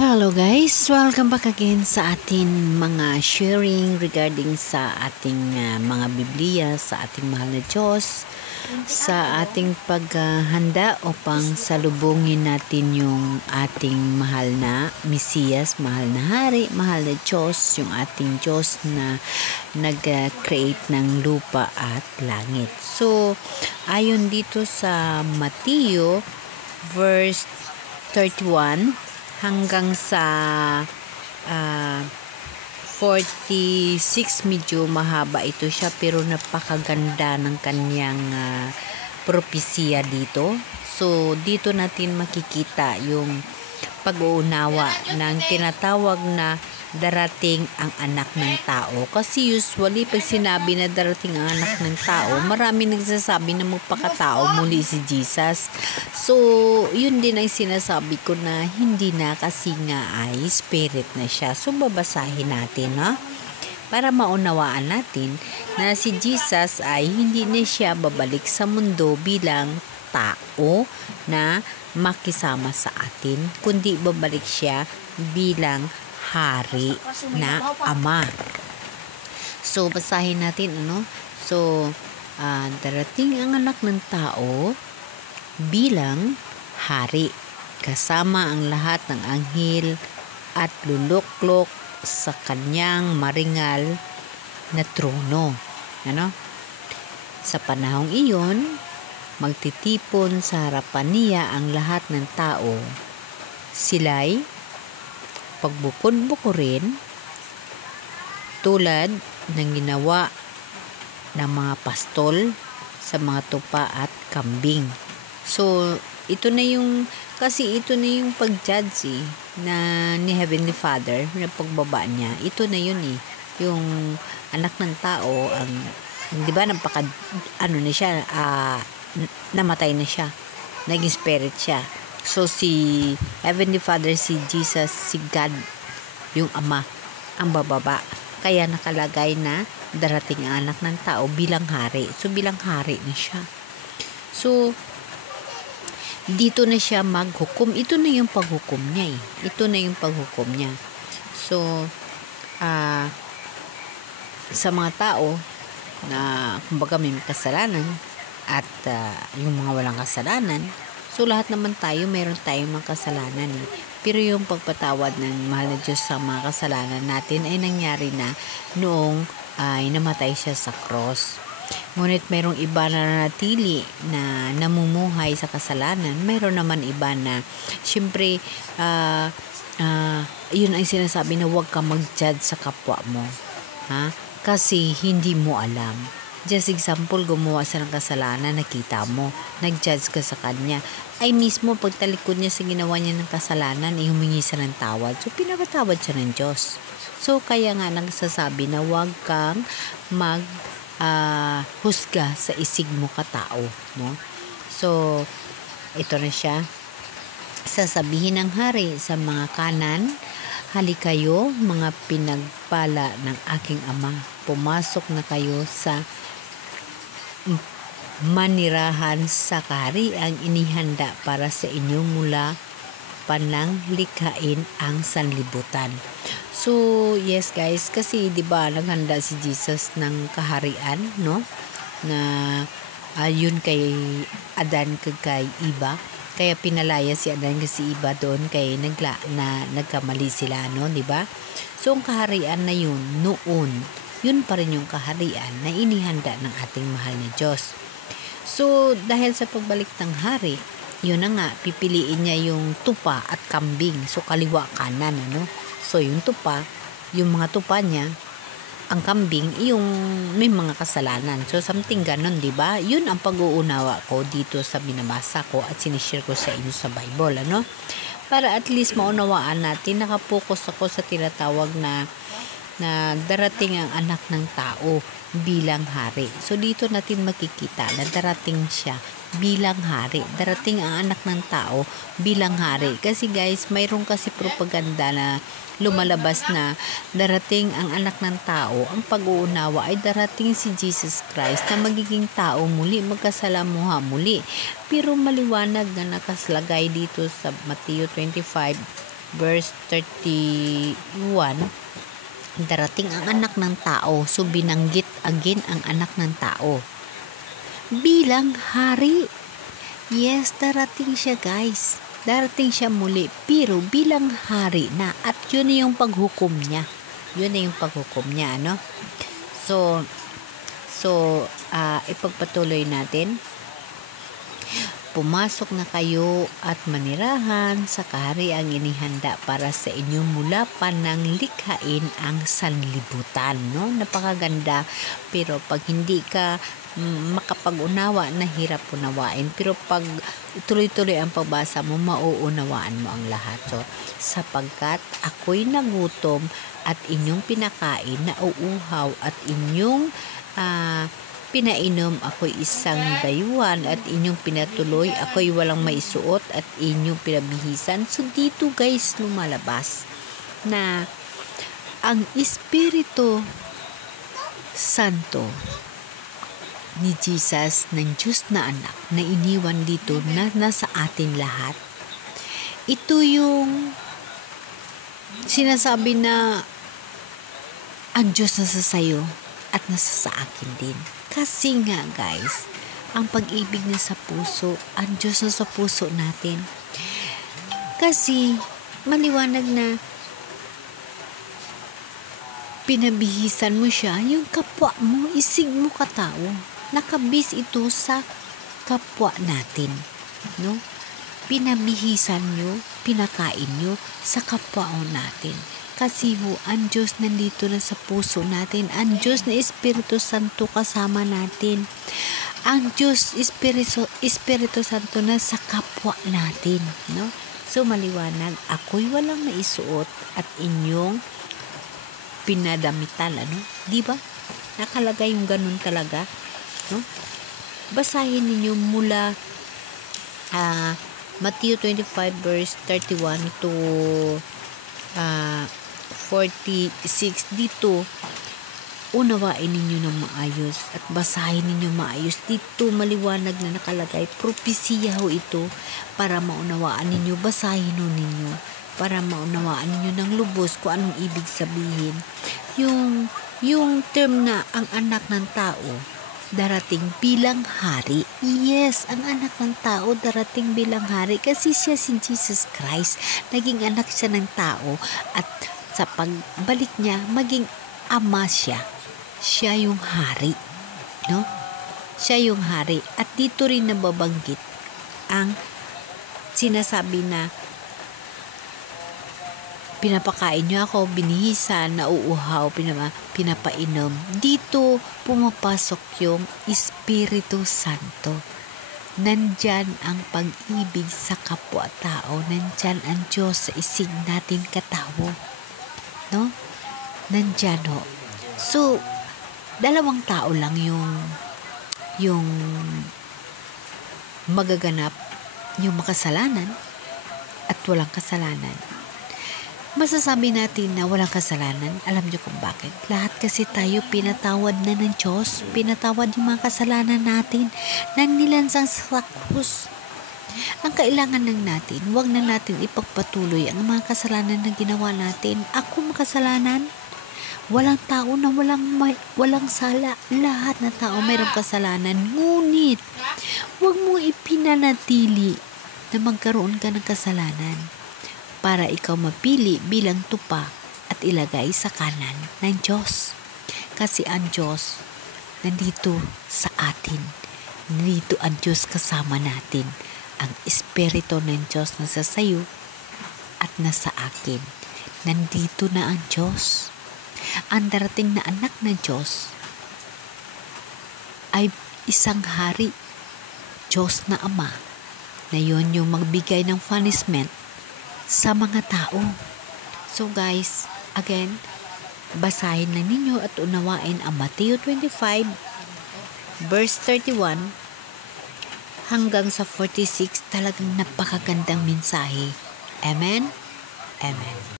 Hello guys, welcome back again sa ating mga sharing regarding sa ating mga Biblia, sa ating mahal na Diyos, sa ating paghahanda upang salubungin natin yung ating mahal na Mesiyas, mahal na Hari, mahal na Diyos, yung ating Diyos na nag-create ng lupa at langit. So, ayon dito sa Mateo verse 31 hanggang sa 46, medyo mahaba ito siya pero napakaganda ng kanyang propesya dito. So dito natin makikita yung pag-uunawa ng tinatawag na darating ang anak ng tao. Kasi usually pag sinabi na darating ang anak ng tao, marami nagsasabi na magpakatao muli si Jesus. So yun din ay sinasabi ko na hindi na, kasi nga ay spirit na siya. So babasahin natin, no? Para maunawaan natin na si Jesus ay hindi na siya babalik sa mundo bilang tao na makisama sa atin, kundi babalik siya bilang hari na ama. So basahin natin So darating ang anak ng tao bilang hari, kasama ang lahat ng anghel at luluklok sa kanyang maringal na trono. Sa panahong iyon, magtitipon sa harapan niya ang lahat ng tao. Sila'y pagbukod-bukurin tulad ng ginawa ng mga pastol sa mga tupa at kambing. So, ito na yung pag-judge na ni Heavenly Father na pagbaba niya. Ito na yun yung anak ng tao, ang di ba na siya, namatay na siya, naging spirit siya. So si Heavenly Father, si Jesus, si God, yung Ama, ang bababa. Kaya nakalagay na darating ang anak ng tao bilang hari. So bilang hari na siya. So dito na siya maghukom. Ito na yung paghukom niya Ito na yung paghukom niya. So sa mga tao na kumbaga may kasalanan at yung mga walang kasalanan, so lahat naman tayo meron tayong mga kasalanan Pero yung pagpatawad ng mahal na Diyos sa mga kasalanan natin ay nangyari na noong namatay siya sa cross. Ngunit mayroong iba na natili na namumuhay sa kasalanan. Mayroon naman iba na syempre yun ay sinasabi na huwag ka mag-judge sa kapwa mo, kasi hindi mo alam. Just example, gumawa siya ng kasalanan, nakita mo, nag-judge ka sa kanya, ay mismo pagtalikod niya sa ginawa niya ng kasalanan, humingi siya ng tawad. So pinapatawad siya ng Diyos. So kaya nga nagsasabi na huwag kang husga sa isig mo katao, no? So ito na siya. Sasabihin ng hari sa mga kanan, halikayo mga pinagpala ng aking ama, pumasok na kayo sa manirahan sa kahariang inihanda para sa inyo mula panang likhain ang sanlibutan. So yes guys, kasi 'di ba naghanda si Jesus ng kaharian, no? Na yun kay Adan kay Eva. Kaya pinalaya si Adan kasi Eva doon kay nagkamali sila, no, 'di ba? So ang kaharian na yun noon, yun pa rin yung kaharian na inihanda ng ating mahal na Diyos. So dahil sa pagbalik ng hari, yun na nga, pipiliin niya yung tupa at kambing. So kaliwa kanan, So yung tupa, yung mga tupa niya, ang kambing, yung may mga kasalanan. So something ganon, di ba? Yun ang pag-uunawa ko dito sa binabasa ko at sinishare ko sa inyo sa Bible, Para at least maunawaan natin, nakapokus ako sa tinatawag na darating ang anak ng tao bilang hari. So dito natin makikita na darating siya bilang hari. Darating ang anak ng tao bilang hari. Kasi guys, mayroon kasi propaganda na lumalabas na darating ang anak ng tao. Ang pag-uunawa ay darating si Jesus Christ na magiging tao muli, magkasalamuha muli. Pero maliwanag na nakaslagay dito sa Mateo 25 verse 31, darating ang anak ng tao. So, binanggit again ang anak ng tao bilang hari. Yes, darating siya guys. Darating siya muli, pero bilang hari na. At yun na yung paghukom niya. Yun na yung paghukom niya, ano? So, ipagpatuloy natin. Pumasok na kayo at manirahan sa kahariang inihanda para sa inyo mula pa nang likhain ang sanlibutan, no? Napakaganda. Pero pag hindi ka makapag-unawa, nahirap unawain. Pero pag tuloy-tuloy ang pagbasa mo, mauunawaan mo ang lahat. So, sapagkat ako'y nagutom at inyong pinakain, nauuhaw at inyong pinainom, ako'y isang dayuhan at inyong pinatuloy, ako'y walang maisuot at inyong pinabihisan. So dito guys, lumalabas na ang Espiritu Santo ni Jesus, ng Diyos na anak, na iniwan dito na nasa atin lahat. Ito yung sinasabi na ang Diyos nasa sayo at nasa sa akin din. Kasi nga guys, ang pag-ibig niya sa puso, ang Diyos na sa puso natin. Kasi maliwanag na pinabihisan mo siya, yung kapwa mo, isig mo katao. Nakabis ito sa kapwa natin, no? Pinabihisan nyo, pinakain nyo sa kapwa natin. Kasi ang Diyos nandito na sa puso natin. Ang Diyos na Espiritu Santo kasama natin. Ang Diyos Espiritu Santo na sa kapwa natin, no? So maliwanag, ako'y walang naisuot at inyong pinadamitan, ano? Di ba? Nakalagay yung ganun talaga, no? Basahin ninyo mula Matthew 25 verse 31 to 46. Dito unawain ninyo ng maayos at basahin ninyo maayos. Dito maliwanag na nakalagay, propesiya ho ito para maunawaan ninyo. Basahin ho ninyo para maunawaan ninyo ng lubos kung anong ibig sabihin. Yung term na ang anak ng tao darating bilang hari. Yes, ang anak ng tao darating bilang hari kasi siya si Jesus Christ. Naging anak siya ng tao at sa pagbalik niya, maging ama siya. Siya yung hari, no? Siya yung hari. At dito rin nababanggit ang sinasabi na pinapakain niyo ako, binihisan, nauuhaw, pinapainom. Dito pumapasok yung Espiritu Santo. Nandyan ang pag-ibig sa kapwa-tao. Nandyan ang Diyos sa isig natin katao. No? Nandyan ho. So, dalawang tao lang yung magaganap, yung makasalanan at walang kasalanan. Masasabi natin na walang kasalanan. Alam niyo kung bakit? Lahat kasi tayo pinatawad na ng Diyos. Pinatawad yung mga kasalanan natin nang nilansang sa krus. Ang kailangan lang natin, huwag na natin ipagpatuloy ang mga kasalanan na ginawa natin. Ako makasalanan. Walang tao na walang sala. Lahat na tao mayroong kasalanan. Ngunit, huwag mo ipinanatili na magkaroon ka ng kasalanan para ikaw mapili bilang tupa at ilagay sa kanan ng Diyos. Kasi ang Diyos nandito sa atin. Nandito ang Diyos kasama natin. Ang Espiritu ng Diyos nasa sayo at nasa akin. Nandito na ang Diyos. Ang darating na anak ng Diyos ay isang hari, Diyos na Ama, na yun yung magbigay ng punishment sa mga tao. So guys, again, basahin lang ninyo at unawain ang Matthew 25 verse 31 hanggang sa 46. Talagang napakagandang mensahe. Amen? Amen.